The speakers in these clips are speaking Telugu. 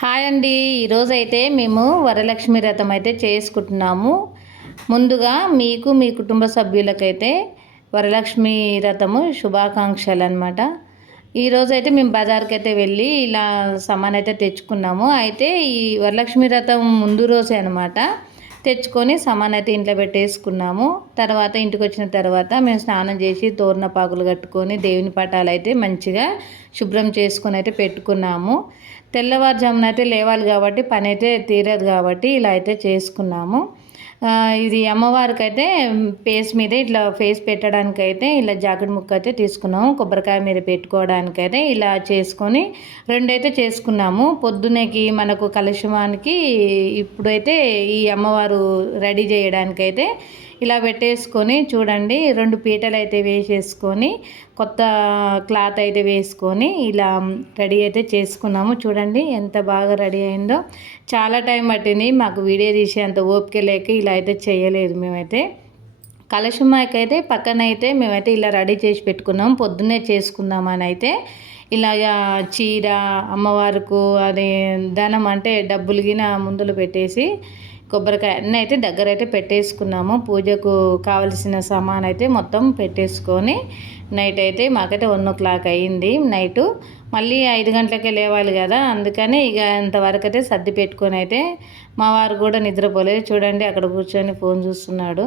హాయ్ అండి. ఈరోజైతే మేము వరలక్ష్మి వ్రతం అయితే చేసుకుంటున్నాము. ముందుగా మీకు మీ కుటుంబ సభ్యులకైతే వరలక్ష్మి వ్రతము శుభాకాంక్షలు అనమాట. ఈరోజైతే మేము బజార్కి అయితే వెళ్ళి ఇలా సామాన్ అయితే తెచ్చుకున్నాము. అయితే ఈ వరలక్ష్మి వ్రతం ముందు రోజే అనమాట తెచ్చుకొని సామాన్ అయితే ఇంట్లో పెట్టేసుకున్నాము. తర్వాత ఇంటికి వచ్చిన తర్వాత మేము స్నానం చేసి తోరణపాకులు కట్టుకొని దేవుని పటాలు అయితే మంచిగా శుభ్రం చేసుకొని అయితే పెట్టుకున్నాము. తెల్లవారుజామున అయితే లేవాలి కాబట్టి పని అయితే తీరదు కాబట్టి ఇలా అయితే చేసుకున్నాము. ఇది అమ్మవారికి అయితే ఫేస్ మీద ఇట్లా ఫేస్ పెట్టడానికి అయితే ఇలా జాకెట్ ముక్క అయితే తీసుకున్నాము. కొబ్బరికాయ మీద పెట్టుకోవడానికైతే ఇలా చేసుకొని రెండైతే చేసుకున్నాము. పొద్దునేకి మనకు కలశమానికి ఇప్పుడైతే ఈ అమ్మవారు రెడీ చేయడానికైతే ఇలా పెట్టేసుకొని చూడండి 2 పీటలు అయితే వేసేసుకొని కొత్త క్లాత్ అయితే వేసుకొని ఇలా రెడీ అయితే చేసుకున్నాము. చూడండి ఎంత బాగా రెడీ అయిందో. చాలా టైం పట్టింది మాకు వీడియో తీసేంత ఓపిక లేక ఇలా అయితే చేయలేదు. మేమైతే కలశమాకి అయితే పక్కన అయితే మేమైతే ఇలా రెడీ చేసి పెట్టుకున్నాం. పొద్దున్నే చేసుకుందామని అయితే ఇలాగా చీర అమ్మవారికి అది ధనం అంటే డబ్బులు గిన ముందులు పెట్టేసి కొబ్బరికాయ అన్నీ అయితే దగ్గర అయితే పెట్టేసుకున్నాము. పూజకు కావలసిన సామాన్ అయితే మొత్తం పెట్టేసుకొని నైట్ అయితే మాకైతే 1 అయ్యింది నైటు. మళ్ళీ 5 గంటలకే లేవాలి కదా, అందుకని ఇక ఇంతవరకు అయితే సర్ది పెట్టుకొని అయితే మా వారు కూడా నిద్రపోలేదు. చూడండి అక్కడ కూర్చొని ఫోన్ చూస్తున్నాడు,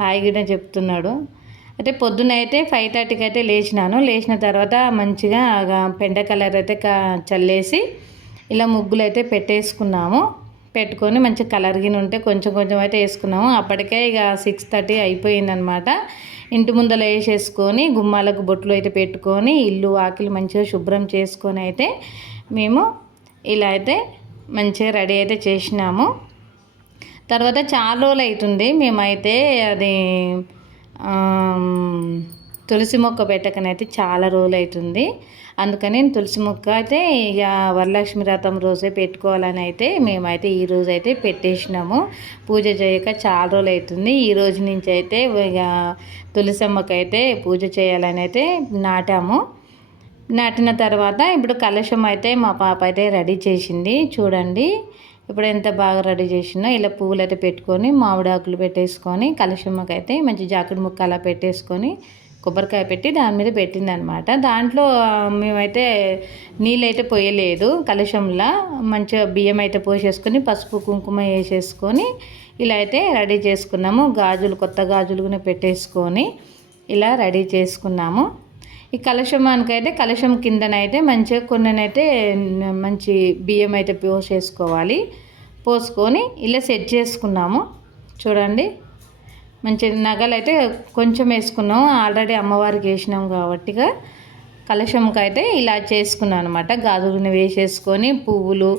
హాయిగా చెప్తున్నాడు. అయితే పొద్దున్న అయితే 5:30కి అయితే లేచిన తర్వాత మంచిగా పెండ కలర్ అయితే చల్లేసి ఇలా ముగ్గులు అయితే పెట్టేసుకున్నాము. పెట్టుకొని మంచి కలర్ గిన ఉంటే కొంచెం కొంచెం అయితే వేసుకున్నాము. అప్పటికే ఇక 6:30 అయిపోయిందనమాట. ఇంటి ముందర వేసేసుకొని గుమ్మాలకు బొట్లు అయితే పెట్టుకొని ఇల్లు వాకిలు మంచిగా శుభ్రం చేసుకొని అయితే మేము ఇలా అయితే మంచిగా రెడీ అయితే చేసినాము. తర్వాత చాలా రోజులు అవుతుంది మేమైతే అది తులసి మొక్క పెట్టకనైతే చాలా రోజులు అవుతుంది. అందుకని తులసి మొక్క అయితే ఇక వరలక్ష్మి వ్రతం రోజే పెట్టుకోవాలని అయితే మేమైతే ఈ రోజు అయితే పెట్టేసినాము. పూజ చేయక చాలా రోజులు అవుతుంది. ఈ రోజు నుంచి అయితే ఇక తులసమ్మకి అయితే పూజ చేయాలని అయితే నాటాము. నాటిన తర్వాత ఇప్పుడు కలశం అయితే మా పాప అయితే రెడీ చేసింది. చూడండి ఇప్పుడు ఎంత బాగా రెడీ చేసిందో. ఇలా పువ్వులు అయితే పెట్టుకొని మామిడాకులు పెట్టేసుకొని కలశమ్మకి అయితే మంచి జాకెట్ ముక్క అలా పెట్టేసుకొని కొబ్బరికాయ పెట్టి దాని మీద పెట్టింది అనమాట. దాంట్లో మేమైతే నీళ్ళు అయితే పోయలేదు. కలశంలో మంచిగా బియ్యం అయితే పోసేసుకొని పసుపు కుంకుమ వేసేసుకొని ఇలా అయితే రెడీ చేసుకున్నాము. గాజులు కొత్త గాజులు కూడా పెట్టేసుకొని ఇలా రెడీ చేసుకున్నాము. ఈ కలశమానికైతే కలశం కిందనైతే మంచిగా కొన్నైతే మంచి బియ్యం అయితే పోసేసుకోవాలి. పోసుకొని ఇలా సెట్ చేసుకున్నాము. చూడండి మంచి నగలు అయితే కొంచెం వేసుకున్నాం, ఆల్రెడీ అమ్మవారికి వేసినాం కాబట్టిగా కలశంకి అయితే ఇలా చేసుకున్నాం అనమాట. గాజులను వేసేసుకొని పువ్వులు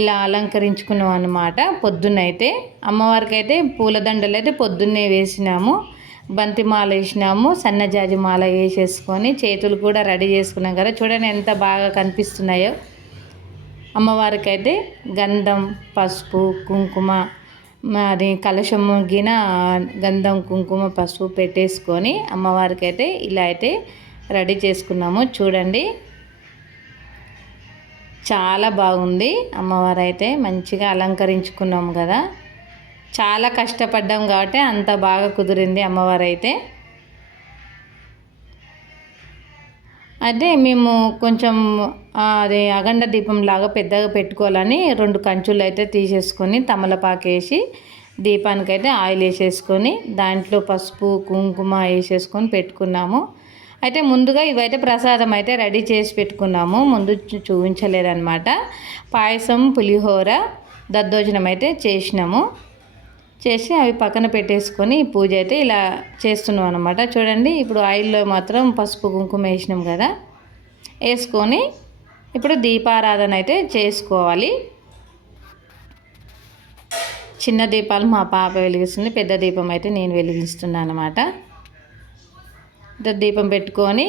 ఇలా అలంకరించుకున్నాం అనమాట. పొద్దున్నైతే అమ్మవారికి అయితే పూలదండలు అయితే పొద్దున్నే వేసినాము. బంతి మాల వేసినాము, సన్నజాజి మాల వేసేసుకొని చేతులు కూడా రెడీ చేసుకున్నాం కదా. చూడండి ఎంత బాగా కనిపిస్తున్నాయో. అమ్మవారికి అయితే గంధం పసుపు కుంకుమ అది కలశం గిన గంధం కుంకుమ పసుపు పెట్టేసుకొని అమ్మవారికి అయితే ఇలా అయితే రెడీ చేసుకున్నాము. చూడండి చాలా బాగుంది. అమ్మవారు అయితే మంచిగా అలంకరించుకున్నాము కదా. చాలా కష్టపడ్డాం కాబట్టి అంత బాగా కుదిరింది అమ్మవారు అయితే. అయితే మేము కొంచెం అది అఖండ దీపం లాగా పెద్దగా పెట్టుకోవాలని 2 కంచులు అయితే తీసేసుకొని తమలపాకు వేసి దీపానికైతే ఆయిల్ వేసేసుకొని దాంట్లో పసుపు కుంకుమ వేసేసుకొని పెట్టుకున్నాము. అయితే ముందుగా ఇవైతే ప్రసాదం అయితే రెడీ చేసి పెట్టుకున్నాము. ముందు చూపించలేదన్నమాట. పాయసం పులిహోర దద్దోజనం అయితే చేసినాము. చేసి అవి పక్కన పెట్టేసుకొని పూజ అయితే ఇలా చేస్తున్నాం అనమాట. చూడండి ఇప్పుడు ఆయిల్లో మాత్రం పసుపు కుంకుమ వేసినాం కదా, వేసుకొని ఇప్పుడు దీపారాధన అయితే చేసుకోవాలి. చిన్న దీపాలు మా పాప వెలిగిస్తుంది, పెద్ద దీపం అయితే నేను వెలిగిస్తున్నాను అనమాట. దీపం పెట్టుకొని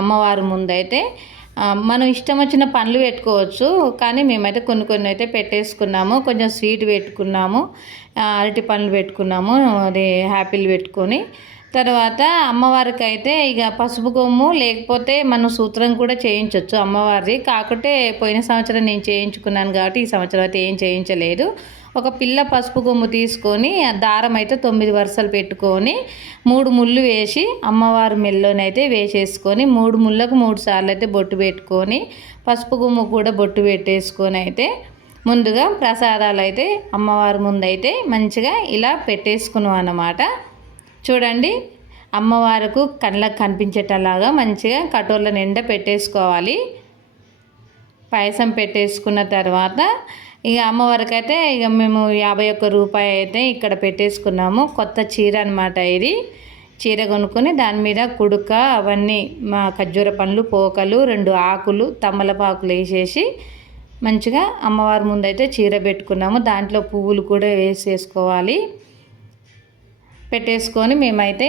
అమ్మవారి ముందైతే మనం ఇష్టం వచ్చిన పండ్లు పెట్టుకోవచ్చు, కానీ మేమైతే కొన్ని అయితే పెట్టేసుకున్నాము. కొంచెం స్వీట్ పెట్టుకున్నాము, అరటి పండ్లు పెట్టుకున్నాము, అది యాపిల్ పెట్టుకొని తర్వాత అమ్మవారికి అయితే ఇక పసుపు కొమ్ము లేకపోతే మనం సూత్రం కూడా చేయించవచ్చు అమ్మవారిది. కాకుంటే పోయిన సంవత్సరం నేను చేయించుకున్నాను కాబట్టి ఈ సంవత్సరం అయితే ఏం చేయించలేదు. ఒక పిల్ల పసుపు కొమ్ము తీసుకొని దారం అయితే 9 వరుసలు పెట్టుకొని 3 ముళ్ళు వేసి అమ్మవారి మెల్లోనైతే వేసేసుకొని 3 ముళ్ళకు 3 సార్లు అయితే బొట్టు పెట్టుకొని పసుపు కొమ్ము కూడా బొట్టు పెట్టేసుకొని అయితే ముందుగా ప్రసాదాలు అయితే అమ్మవారి ముందైతే మంచిగా ఇలా పెట్టేసుకున్నాం అన్నమాట. చూడండి, అమ్మవారికి కళ్ళకు కనిపించేటలాగా మంచిగా కటోర్ల నిండా పెట్టేసుకోవాలి. పాయసం పెట్టేసుకున్న తర్వాత ఇక అమ్మవారికి అయితే ఇక మేము 51 రూపాయి అయితే ఇక్కడ పెట్టేసుకున్నాము. కొత్త చీర అనమాట ఇది. చీర కొనుక్కొని దాని మీద కుడుక అవన్నీ మా ఖర్జూర పండ్లు పోకలు 2 ఆకులు తమలపాకులు వేసేసి మంచిగా అమ్మవారి ముందైతే చీర పెట్టుకున్నాము. దాంట్లో పువ్వులు కూడా వేసేసుకోవాలి. పెట్టేసుకొని మేమైతే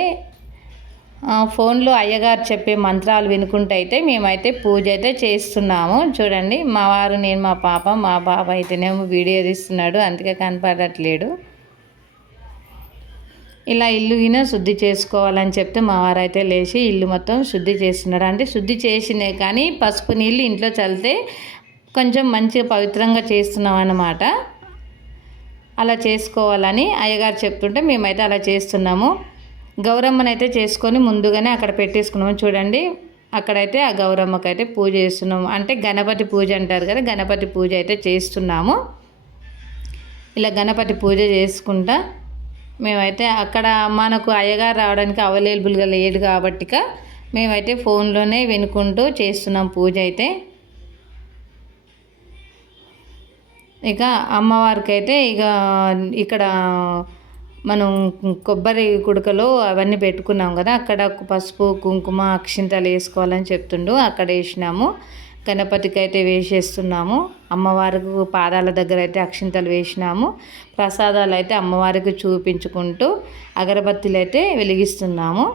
ఫోన్లో అయ్యగారు చెప్పే మంత్రాలు వినుకుంటూ అయితే మేమైతే పూజ అయితే చేస్తున్నాము. చూడండి, మా వారు, నేను, మా పాప, మా బాబు అయితేనేమో వీడియో తీస్తున్నాడు, అందుకే కనపడట్లేడు. ఇలా ఇల్లు గిన శుద్ధి చేసుకోవాలని చెప్తే మా వారు అయితే లేచి ఇల్లు మొత్తం శుద్ధి చేస్తున్నారు. అంటే శుద్ధి చేసినే కానీ పసుపు నీళ్ళు ఇంట్లో చల్లితే కొంచెం మంచిగా పవిత్రంగా చేస్తున్నాం అన్నమాట. అలా చేసుకోవాలని అయ్యగారు చెప్తుంటే మేమైతే అలా చేస్తున్నాము. గౌరమ్మనైతే చేసుకొని ముందుగానే అక్కడ పెట్టేసుకున్నాము. చూడండి, అక్కడైతే ఆ గౌరమ్మకైతే పూజ చేస్తున్నాము. అంటే గణపతి పూజ అంటారు కదా, గణపతి పూజ అయితే చేస్తున్నాము. ఇలా గణపతి పూజ చేసుకుంటా మేమైతే అక్కడ మనకు అయ్యగారు రావడానికి అవైలబుల్గా లేడు కాబట్టి మేమైతే ఫోన్లోనే వినుకుంటూ చేస్తున్నాం పూజ అయితే. ఇక అమ్మవారికి అయితే ఇక ఇక్కడ మనం కొబ్బరి కుడకలో అవన్నీ పెట్టుకున్నాం కదా, అక్కడ పసుపు కుంకుమ అక్షింతలు వేసుకోవాలని చెప్తుండు. అక్కడ వేసినాము. గణపతికి అయితే వేసేస్తున్నాము. అమ్మవారికి పాదాల దగ్గర అయితే అక్షింతలు వేసినాము. ప్రసాదాలు అయితే అమ్మవారికి చూపించుకుంటూ అగరబత్తులు అయితే వెలిగిస్తున్నాము.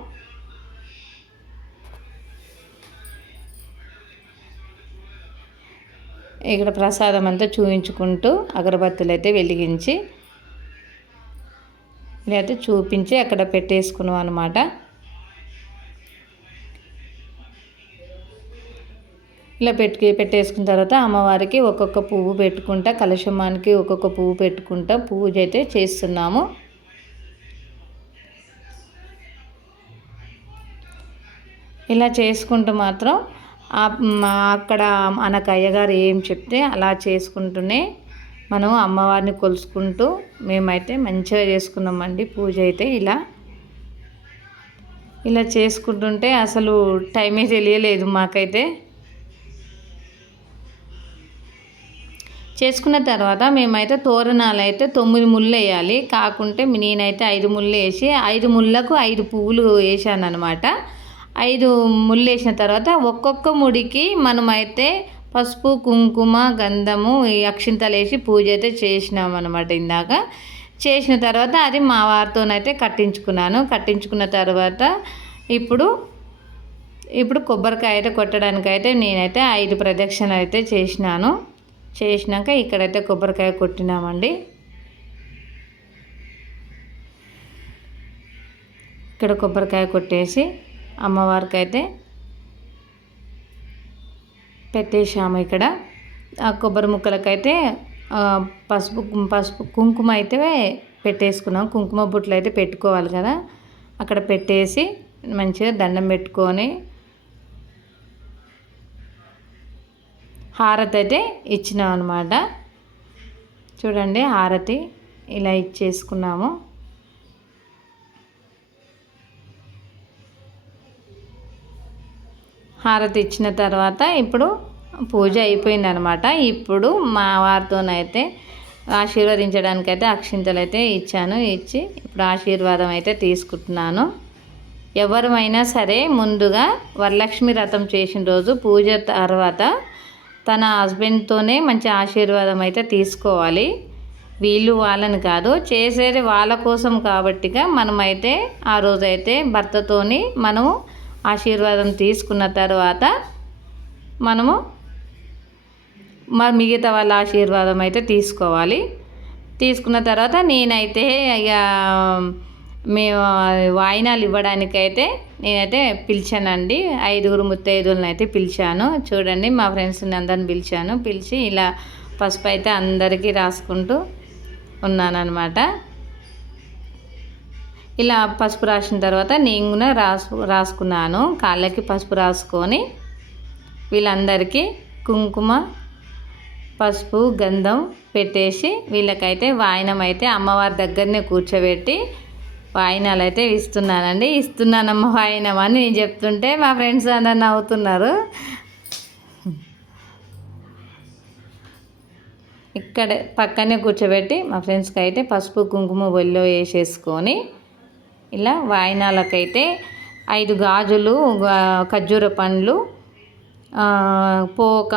ఇక్కడ ప్రసాదం అంతా చూపించుకుంటూ అగరబత్తులు అయితే వెలిగించి లేకపోతే చూపించి అక్కడ పెట్టేసుకున్నాం అనమాట. ఇలా పెట్టేసుకున్న తర్వాత అమ్మవారికి ఒక్కొక్క పువ్వు పెట్టుకుంటా, కలశమానికి ఒక్కొక్క పువ్వు పెట్టుకుంటా పూజ అయితే చేస్తున్నాము. ఇలా చేసుకుంటూ మాత్రం అక్కడ మనకు అయ్యగారు ఏం చెప్తే అలా చేసుకుంటూనే మనం అమ్మవారిని కొలుసుకుంటూ మేమైతే మంచిగా చేసుకున్నామండి పూజ అయితే. ఇలా చేసుకుంటుంటే అసలు టైమే తెలియలేదు మాకైతే. చేసుకున్న తర్వాత మేమైతే తోరణాలు అయితే 9 ముళ్ళు వేయాలి. కాకుంటే నేనైతే 5 ముళ్ళు వేసి 5 ముళ్ళకు 5 పువ్వులు వేసాను అనమాట. 5 ముళ్ళు వేసిన తర్వాత ఒక్కొక్క ముడికి మనమైతే పసుపు కుంకుమ గంధము ఈ అక్షింతలు వేసి పూజ అయితే చేసినాం అనమాట. ఇందాక చేసిన తర్వాత అది మా వారితోనైతే కట్టించుకున్నాను. కట్టించుకున్న తర్వాత ఇప్పుడు కొబ్బరికాయ అయితే కొట్టడానికైతే నేనైతే 5 ప్రదక్షిణలు అయితే చేసినాక ఇక్కడైతే కొబ్బరికాయ కొట్టినామండి. ఇక్కడ కొబ్బరికాయ కొట్టేసి అమ్మవారికి అయితే పెట్టేసాము. ఇక్కడ ఆ కొబ్బరి ముక్కలకైతే పసుపు కుంకుమ అయితే పెట్టేసుకున్నాం. కుంకుమ బుట్టలు అయితే పెట్టుకోవాలి కదా, అక్కడ పెట్టేసి మంచిగా దండం పెట్టుకొని హారతి అయితే ఇచ్చినాం అనమాట. చూడండి, హారతి ఇలా ఇచ్చేసుకున్నాము. హారతి ఇచ్చిన తర్వాత ఇప్పుడు పూజ అయిపోయింది అనమాట. ఇప్పుడు మా వారితోనైతే ఆశీర్వదించడానికైతే అక్షింతలు అయితే ఇచ్చి ఇప్పుడు ఆశీర్వాదం అయితే తీసుకుంటున్నాను. ఎవరైనా సరే ముందుగా వరలక్ష్మి వ్రతం చేసిన రోజు పూజ తర్వాత తన హస్బెండ్తోనే మంచి ఆశీర్వాదం అయితే తీసుకోవాలి. వీళ్ళు వాళ్ళని కాదు, చేసేది వాళ్ళ కోసం కాబట్టిగా మనమైతే ఆ రోజైతే భర్తతోని మనము ఆశీర్వాదం తీసుకున్న తర్వాత మనము మిగతా వాళ్ళ ఆశీర్వాదం అయితే తీసుకోవాలి. తీసుకున్న తర్వాత నేనైతే ఇక మేము వాయినాలు ఇవ్వడానికైతే నేనైతే పిలిచానండి. 5 ముత్తైదువులను అయితే పిలిచాను. చూడండి మా ఫ్రెండ్స్ని అందరిని పిలిచాను. పిలిచి ఇలా పసుపు అయితే అందరికీ రాసుకుంటూ ఉన్నానన్నమాట. ఇలా పసుపు రాసిన తర్వాత నేను కూడా రాసుకున్నాను. కాళ్ళకి పసుపు రాసుకొని వీళ్ళందరికీ కుంకుమ పసుపు గంధం పెట్టేసి వీళ్ళకైతే వాయినం అయితే అమ్మవారి దగ్గరనే కూర్చోబెట్టి వాయినాలు అయితే ఇస్తున్నానమ్మ వాయినం అని నేను చెప్తుంటే మా ఫ్రెండ్స్ అందరు నవ్వుతున్నారు. ఇక్కడే పక్కనే కూర్చోబెట్టి మా ఫ్రెండ్స్కి అయితే పసుపు కుంకుమ ఒళ్ళో వేసేసుకొని ఇలా వాయినాలకైతే 5 గాజులు ఖర్జూర పండ్లు పోక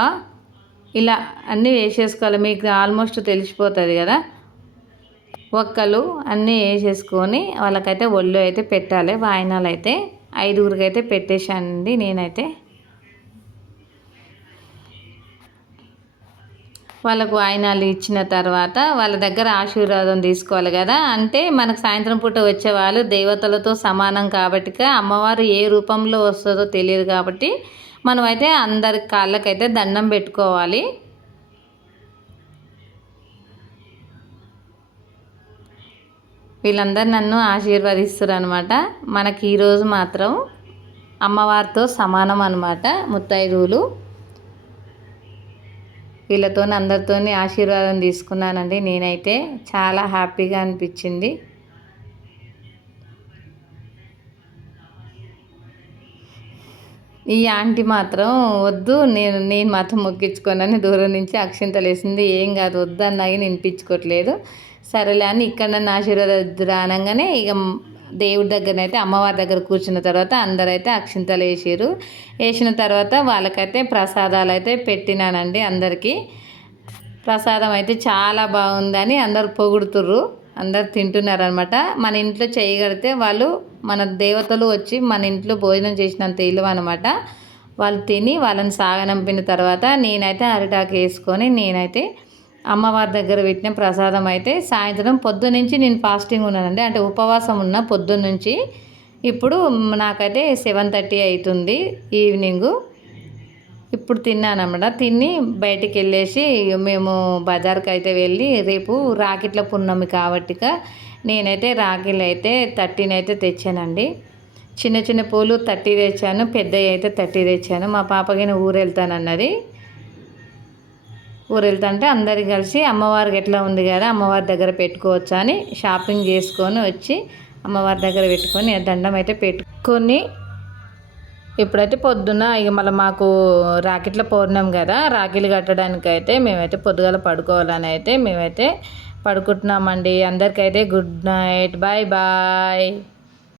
ఇలా అన్నీ వేసేసుకోవాలి. మీకు ఆల్మోస్ట్ తెలిసిపోతుంది కదా. ఒక్కలు అన్నీ వేసేసుకొని వాళ్ళకైతే ఒళ్ళో అయితే పెట్టాలి. వాయినాలు అయితే 5గురికి అయితే పెట్టేశానండి నేనైతే. వాళ్ళకు వాయినాలు ఇచ్చిన తర్వాత వాళ్ళ దగ్గర ఆశీర్వాదం తీసుకోవాలి కదా. అంటే మనకు సాయంత్రం పూట వచ్చేవాళ్ళు దేవతలతో సమానం కాబట్టి అమ్మవారు ఏ రూపంలో వస్తుందో తెలియదు కాబట్టి మనమైతే అందరి కాళ్ళకైతే దండం పెట్టుకోవాలి. వీళ్ళందరూ నన్ను ఆశీర్వదిస్తారు అనమాట. మనకి ఈరోజు మాత్రం అమ్మవారితో సమానం అనమాట ముత్తైదువులు. వీళ్ళతో అందరితో ఆశీర్వాదం తీసుకున్నానండి నేనైతే. చాలా హ్యాపీగా అనిపించింది. ఈ ఆంటీ మాత్రం వద్దు నేను మాత్రం మొక్కించుకోనని దూరం నుంచి అక్షింతలు వేసింది. ఏం కాదు వద్దు అన్నాగి వినిపించుకోవట్లేదు. సరేలే అని ఇక్కడ నన్ను ఆశీర్వాద అనగానే ఇక దేవుడి దగ్గరనైతే అమ్మవారి దగ్గర కూర్చున్న తర్వాత అందరైతే అక్షింతలు వేసిన తర్వాత వాళ్ళకైతే ప్రసాదాలు అయితే పెట్టినానండి. అందరికీ ప్రసాదం అయితే చాలా బాగుందని అందరు పొగుడుతుర్రు. అందరు తింటున్నారనమాట. మన ఇంట్లో చేయగలిగితే వాళ్ళు మన దేవతలు వచ్చి మన ఇంట్లో భోజనం చేసినంత ఇలువ అనమాట. వాళ్ళు తిని వాళ్ళని సాగనంపిన తర్వాత నేనైతే అరిటాకు వేసుకొని నేనైతే అమ్మవారి దగ్గర పెట్టిన ప్రసాదం అయితే సాయంత్రం పొద్దున్నుంచి నేను ఫాస్టింగ్ ఉన్నానండి. అంటే ఉపవాసం ఉన్న పొద్దున్నుంచి. ఇప్పుడు నాకైతే 7:30 అవుతుంది ఈవినింగు. ఇప్పుడు తిన్నానమాట. తిని బయటికి వెళ్ళేసి మేము బజార్కి అయితే వెళ్ళి రేపు రాకిట్ల పున్నమి కాబట్టి నేనైతే రాఖీలు అయితే 13 అయితే తెచ్చానండి. చిన్న చిన్న పూలు 30 తెచ్చాను. పెద్దవి అయితే 30 తెచ్చాను. మా పాపకి ఊరు వెళ్తానన్నది. ఊరు వెళ్తుంటే అందరు కలిసి అమ్మవారికి ఎట్లా ఉంది కదా అమ్మవారి దగ్గర పెట్టుకోవచ్చా అని షాపింగ్ చేసుకొని వచ్చి అమ్మవారి దగ్గర పెట్టుకొని దండం అయితే పెట్టుకొని ఇప్పుడైతే పొద్దున్న ఇక మళ్ళీ మాకు రాకెట్ల పౌర్ణమి కదా. రాఖీలు కట్టడానికి అయితే మేమైతే పొద్దుగాల పడుకోవాలని అయితే మేమైతే పడుకుంటున్నామండి. అందరికైతే గుడ్ నైట్. Bye bye.